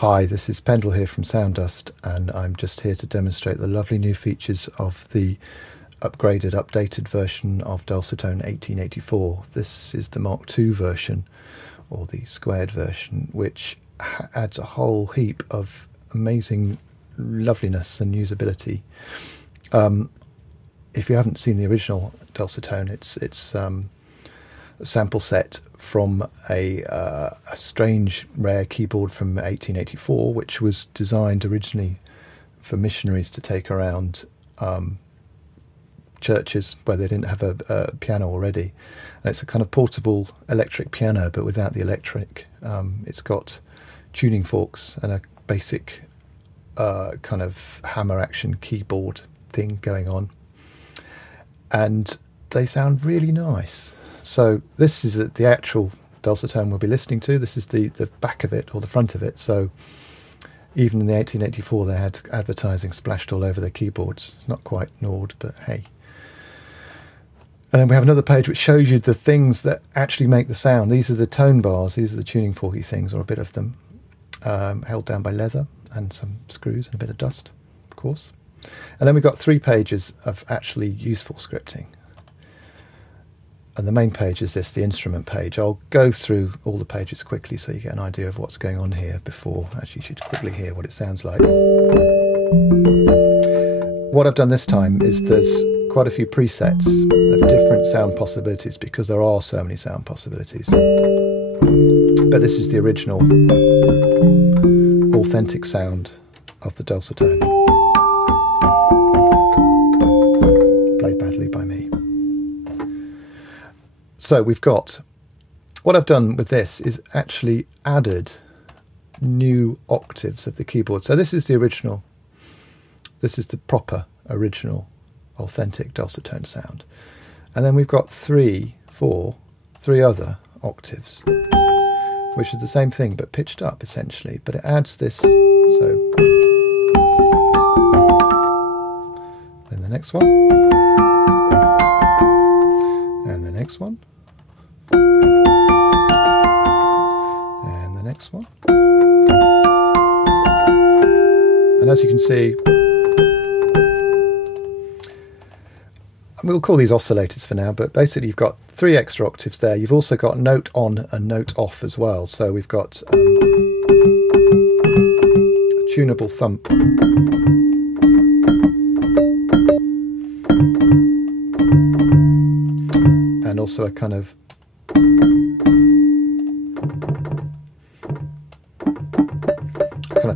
Hi, this is Pendle here from Sounddust, and I'm just here to demonstrate the lovely new features of the updated version of Dulcitone 1884. This is the Mark II version, or the squared version, which adds a whole heap of amazing loveliness and usability. If you haven't seen the original Dulcitone, it's a sample set from a strange rare keyboard from 1884, which was designed originally for missionaries to take around churches where they didn't have a piano already. And it's a kind of portable electric piano, but without the electric. It's got tuning forks and a basic kind of hammer action keyboard thing going on, and they sound really nice. So this is the actual Dulcitone we'll be listening to. This is the back of it, or the front of it. So even in the 1884 they had advertising splashed all over their keyboards. It's not quite Nord, but hey. And then we have another page which shows you the things that actually make the sound. These are the tone bars, these are the tuning forky things, or a bit of them, held down by leather and some screws and a bit of dust, of course. And then we've got 3 pages of actually useful scripting. And the main page is this, the instrument page. I'll go through all the pages quickly so you get an idea of what's going on here before. Actually, you should quickly hear what it sounds like. What I've done this time is there's quite a few presets of different sound possibilities, because there are so many sound possibilities. But this is the original authentic sound of the Dulcitone, played badly by me. So we've got, what I've done with this is actually added new octaves of the keyboard. So this is the original, this is the proper original authentic Dulcitone sound. And then we've got 3 other octaves, which is the same thing but pitched up essentially, but it adds this. So then the next one, and the next one, and the next one. And as you can see, we'll call these oscillators for now, but basically you've got 3 extra octaves there. You've also got note on and note off as well. So we've got a tunable thump, and also a kind of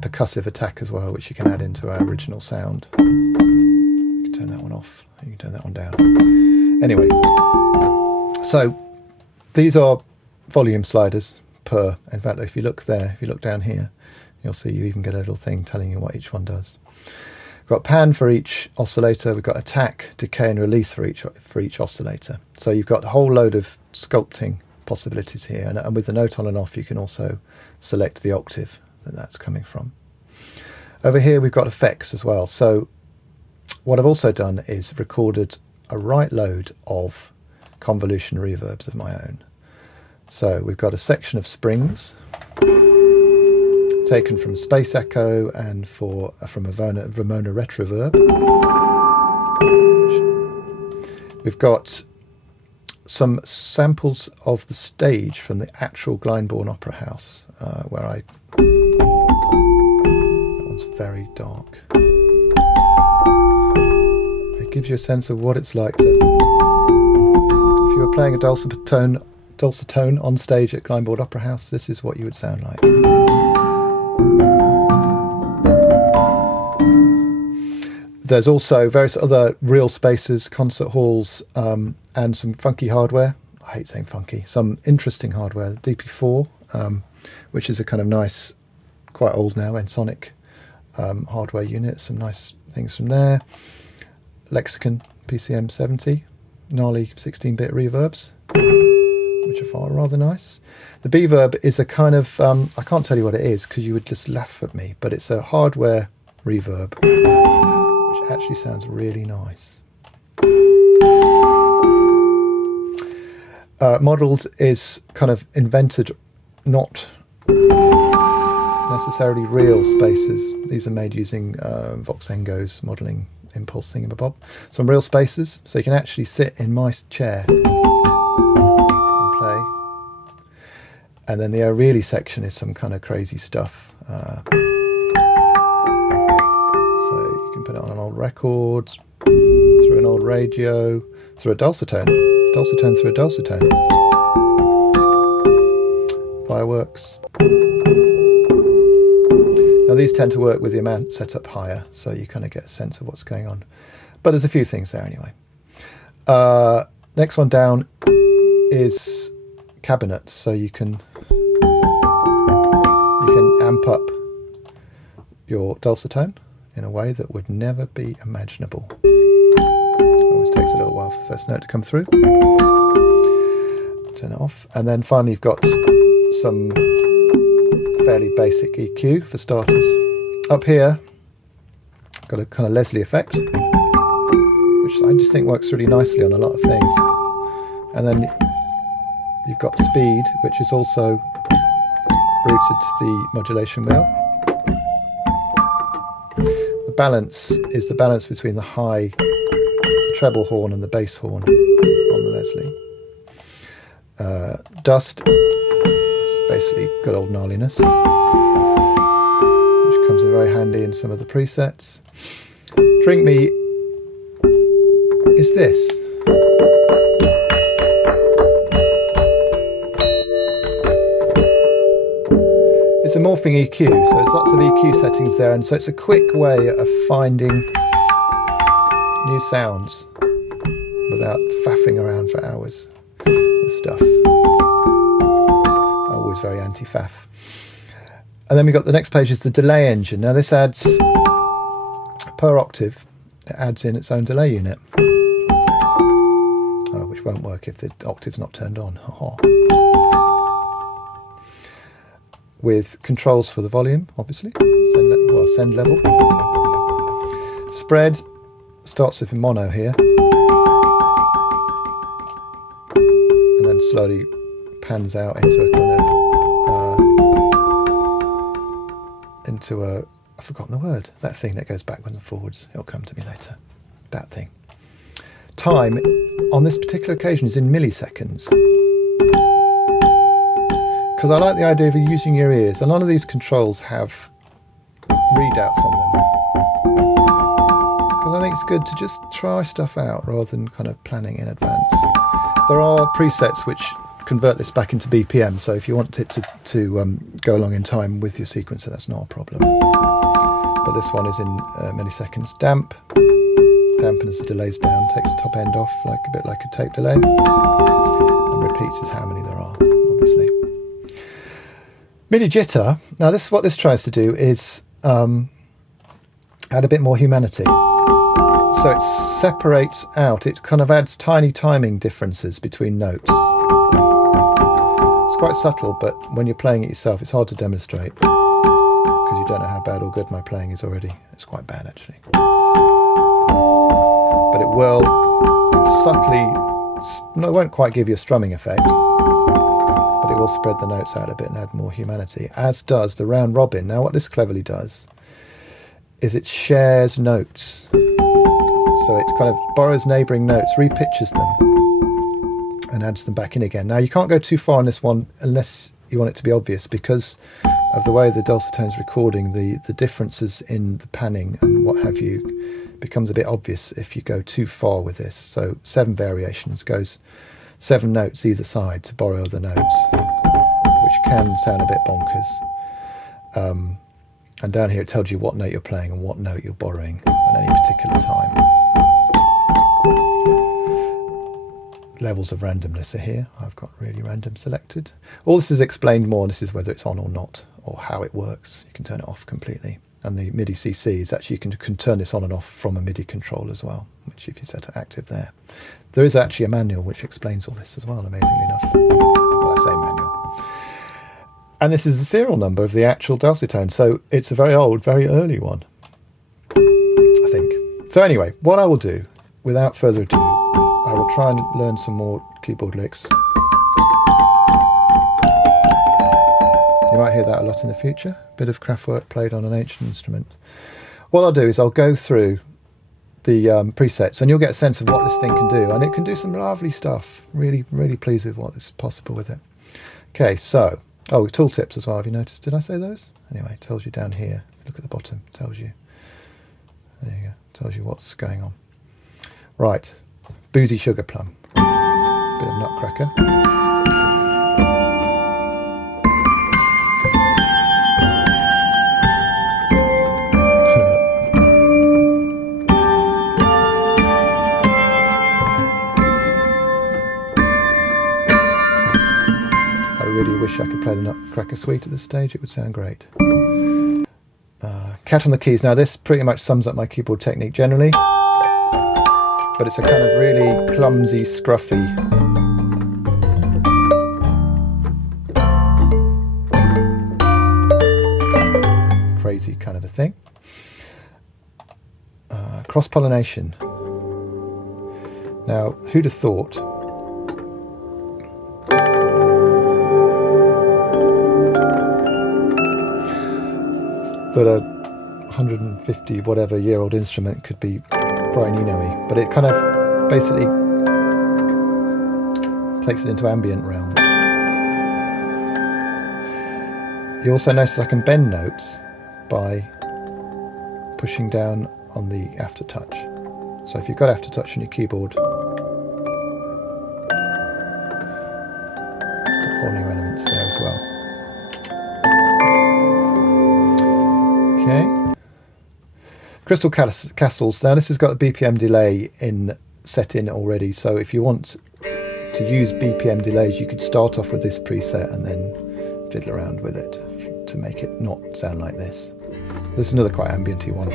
percussive attack as well, which you can add into our original sound. You can turn that one off, you can turn that one down. Anyway, so these are volume sliders per, in fact if you look there, if you look down here, you'll see you even get a little thing telling you what each one does. We've got pan for each oscillator, we've got attack, decay and release for each oscillator. So you've got a whole load of sculpting possibilities here, and with the note on and off you can also select the octave that's coming from. Over here we've got effects as well. So what I've also done is recorded a right load of convolution reverbs of my own. So we've got a section of springs taken from Space Echo and from a Ramona Retroverb. We've got some samples of the stage from the actual Glyndebourne Opera House, where that one's very dark. It gives you a sense of what it's like to, if you were playing a Dulcitone on stage at Glyndebourne Opera House, this is what you would sound like. There's also various other real spaces, concert halls, and some funky hardware. I hate saying funky. Some interesting hardware. The DP4, which is a kind of nice, quite old now, Ensoniq hardware unit. Some nice things from there. Lexicon PCM70, gnarly 16-bit reverbs, which are rather nice. The B-verb is a kind of, I can't tell you what it is because you would just laugh at me, but it's a hardware reverb, which actually sounds really nice. Modelled is kind of invented not necessarily real spaces. These are made using Voxengo's modelling impulse thingamabob. Some real spaces, so you can actually sit in my chair and play. And then the really section is some kind of crazy stuff. So you can put it on an old record, through an old radio, through a Dulcitone, Dulcitone through a Dulcitone. Fireworks. Now these tend to work with the amount set up higher, so you kind of get a sense of what's going on. But there's a few things there anyway. Next one down is cabinet, so you can amp up your Dulcitone in a way that would never be imaginable. Always takes a little while for the first note to come through. Turn it off, and then finally you've got some fairly basic EQ for starters. Up here, got a kind of Leslie effect, which I just think works really nicely on a lot of things. And then you've got speed, which is also routed to the modulation wheel. The balance is the balance between the high, the treble horn and the bass horn on the Leslie. Dust, basically good old gnarliness, which comes in very handy in some of the presets. Drink Me is this. It's a morphing EQ, so there's lots of EQ settings there, and so it's a quick way of finding new sounds without faffing around for hours with stuff. Always very anti-faff. And then we've got the next page is the delay engine. Now this adds, per octave, it adds in its own delay unit. Which won't work if the octave's not turned on. With controls for the volume, obviously, send level. Spread starts with a mono here, and then slowly pans out into a kind of I've forgotten the word, that thing that goes backwards and forwards. It'll come to me later. That thing. Time on this particular occasion is in milliseconds, because I like the idea of using your ears. A lot of these controls have readouts on them, because I think it's good to just try stuff out rather than kind of planning in advance. There are presets which convert this back into BPM, so if you want it to go along in time with your sequencer, that's not a problem. But this one is in milliseconds. Dampen as the delay's down, takes the top end off, a bit like a tape delay, and repeats as how many there are, obviously. MIDI jitter. Now what this tries to do is add a bit more humanity. So it separates out, it kind of adds tiny timing differences between notes. It's quite subtle, but when you're playing it yourself, it's hard to demonstrate, because you don't know how bad or good my playing is already. It's quite bad, actually. But it will subtly, no, it won't quite give you a strumming effect, but it will spread the notes out a bit and add more humanity, as does the round robin. Now what this cleverly does is it shares notes. So it kind of borrows neighbouring notes, repitches them, and adds them back in again. Now you can't go too far on this one unless you want it to be obvious, because of the way the Dulcitone's recording, the differences in the panning and what have you becomes a bit obvious if you go too far with this. So 7 variations, goes 7 notes either side to borrow the notes, which can sound a bit bonkers. And down here it tells you what note you're playing and what note you're borrowing at any particular time. Levels of randomness are here. I've got really random selected. All this is explained more. This is whether it's on or not, or how it works. You can turn it off completely. And the MIDI CC is actually, you can turn this on and off from a MIDI control as well, which if you set it active there. There is actually a manual which explains all this as well, amazingly enough. Well, I say manual. And this is the serial number of the actual Dulcitone, so it's a very old, very early one, I think. So anyway, what I will do, without further ado, I will try and learn some more keyboard licks. You might hear hear that a lot in the future. A bit of Kraftwerk played on an ancient instrument. What I'll do is I'll go through the presets, and you'll get a sense of what this thing can do, and it can do some lovely stuff. Really, really pleased with what is possible with it. Okay, so, oh, tooltips as well, have you noticed? Did I say those? Anyway, it tells you down here. Look at the bottom, tells you. There you go, tells you what's going on. Right, boozy sugar plum. Bit of nutcracker. Wish I could play the Nutcracker Suite at this stage, it would sound great. Cat on the keys. Now this pretty much sums up my keyboard technique generally, but it's a kind of really clumsy, scruffy crazy kind of a thing. Cross-pollination. Now, who'd have thought that a 150 whatever year old instrument could be Brian Eno-y, but it kind of basically takes it into ambient realms. You also notice I can bend notes by pushing down on the aftertouch. So if you've got aftertouch on your keyboard, got whole new elements there as well. Okay, Crystal Castles. Now this has got a BPM delay set in already, so if you want to use BPM delays, you could start off with this preset and then fiddle around with it to make it not sound like this. This is another quite ambient-y one.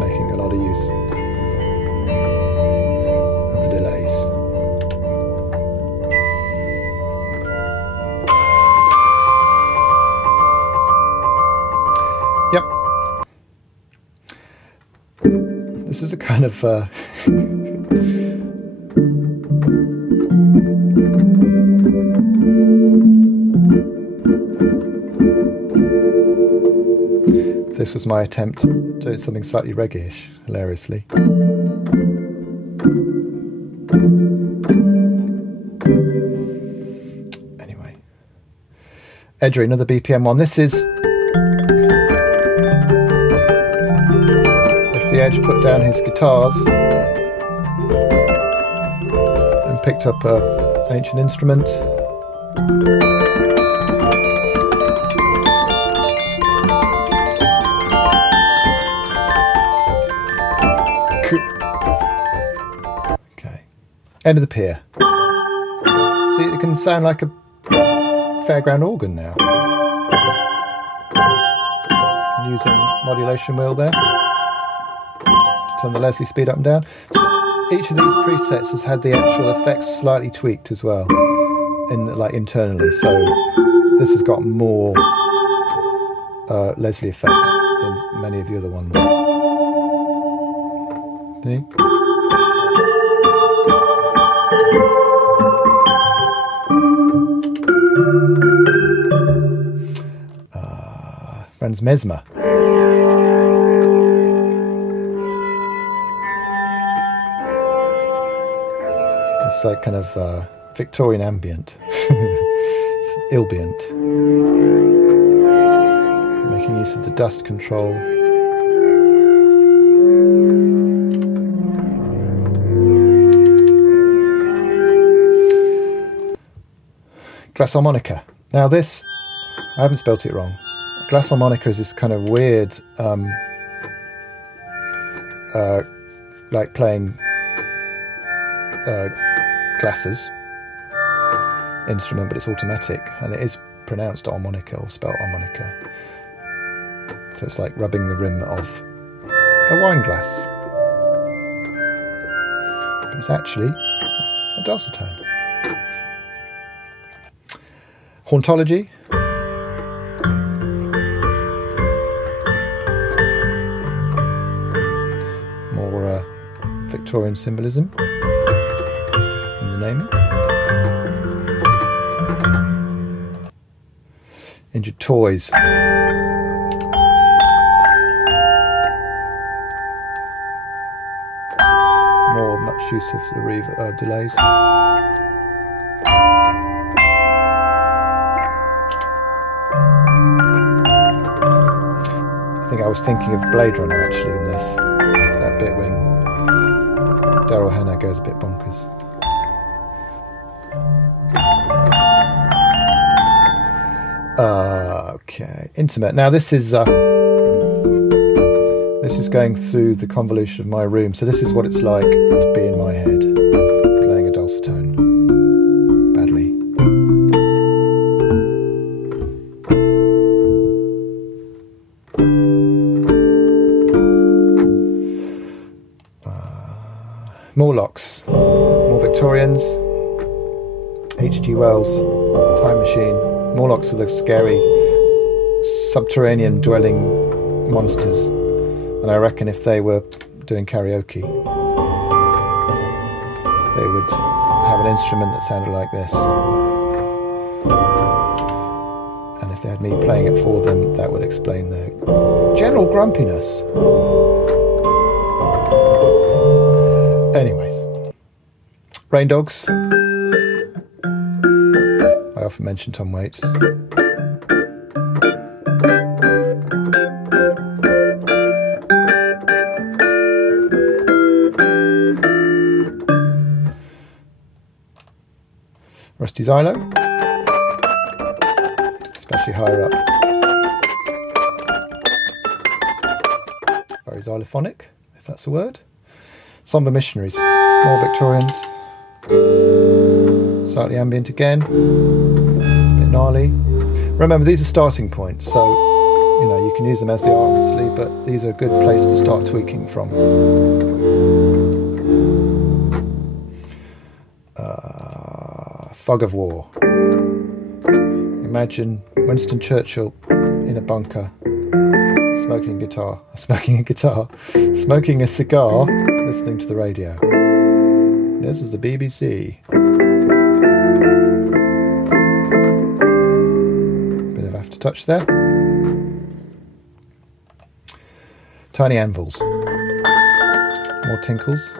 Making a lot of use of the delays. Yep. This is a kind of this was my attempt at doing something slightly reggae-ish, hilariously. Anyway. Edgery, another BPM one. This is if the Edge put down his guitars and picked up an ancient instrument. Okay, end of the pier. See, it can sound like a fairground organ now. I'm using modulation wheel there to turn the Leslie speed up and down. So each of these presets has had the actual effects slightly tweaked as well, like internally. So this has got more Leslie effect than many of the other ones. See? Franz Mesmer. It's like kind of Victorian ambient. It's ambient. Making use of the dust control. Glass harmonica. Now this, I haven't spelt it wrong. Glass harmonica is this kind of weird, like playing glasses instrument, but it's automatic, and it is pronounced harmonica or spelt harmonica. So it's like rubbing the rim of a wine glass, but it's actually a Dulcitone. Hauntology. More Victorian symbolism in the naming. Injured toys. Much use of the delays. I think I was thinking of Blade Runner actually in this. That bit when Daryl Hannah goes a bit bonkers. Okay, intimate. Now this is going through the convolution of my room, so this is what it's like to be in my head, playing a Dulcitone badly. Morlocks, more Victorians, H.G. Wells, Time Machine, Morlocks are the scary subterranean dwelling monsters. And I reckon if they were doing karaoke, they would have an instrument that sounded like this. And if they had me playing it for them, that would explain their general grumpiness. Anyways, Rain Dogs. I often mention Tom Waits. Rusty Xylo, especially higher up. Very xylophonic, if that's a word. Somber Missionaries, more Victorians. Slightly ambient again, a bit gnarly. Remember, these are starting points, so you know you can use them as they are obviously, but these are a good place to start tweaking from. Fog of War. Imagine Winston Churchill in a bunker, smoking a cigar, listening to the radio. This is the BBC. Bit of aftertouch there. Tiny Anvils. More tinkles.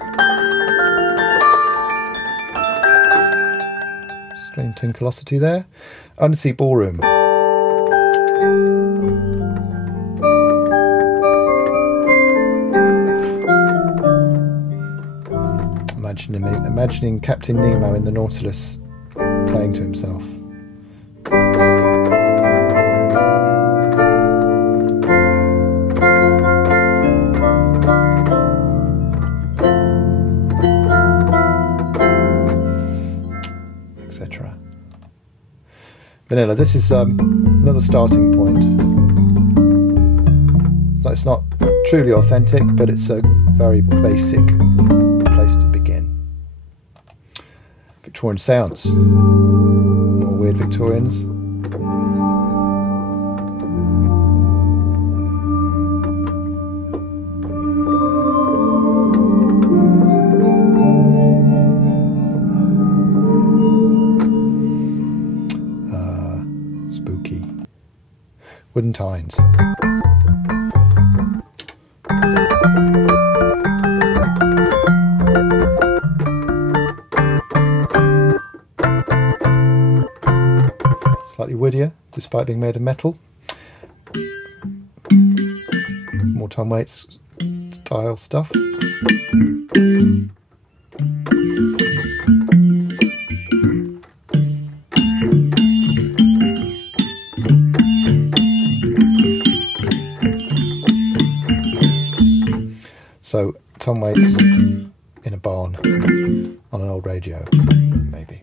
Strange tinklosity there. Undersea Ballroom. Imagining Captain Nemo in the Nautilus playing to himself. Etc. Vanilla, this is another starting point. It's not truly authentic, but it's a very basic place to begin. Victorian sounds, more weird Victorians. Spooky. Wooden Tines. Slightly woodier, despite being made of metal. More Tom Waits style stuff. So Tom Waits in a barn on an old radio, maybe.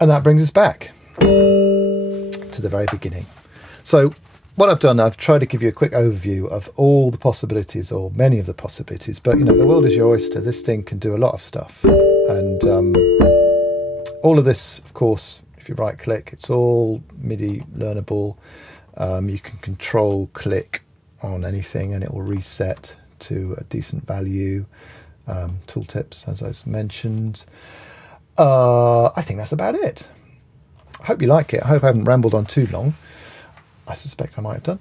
And that brings us back to the very beginning. So what I've done, I've tried to give you a quick overview of all the possibilities, or many of the possibilities, but you know, the world is your oyster. This thing can do a lot of stuff. And all of this, of course, if you right click, it's all MIDI learnable. You can control click on anything and it will reset to a decent value. tooltips, as I mentioned. I think that's about it. I hope you like it. I hope I haven't rambled on too long. I suspect I might have done.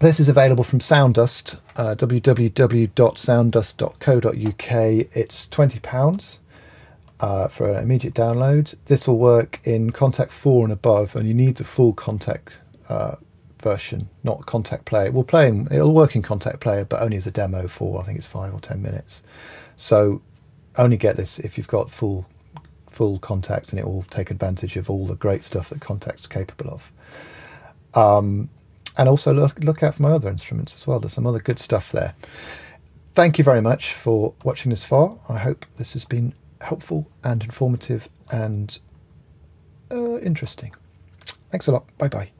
This is available from Sounddust, www.sounddust.co.uk. It's £20 for an immediate download. This will work in Contact 4 and above, and you need the full Contact version, not Contact Player. It'll work in Contact Player, but only as a demo for, I think it's 5 or 10 minutes. So only get this if you've got full Contact, and it will take advantage of all the great stuff that Contact's capable of. And also look out for my other instruments as well. There's some other good stuff there. Thank you very much for watching this far. I hope this has been helpful and informative and interesting. Thanks a lot. Bye bye.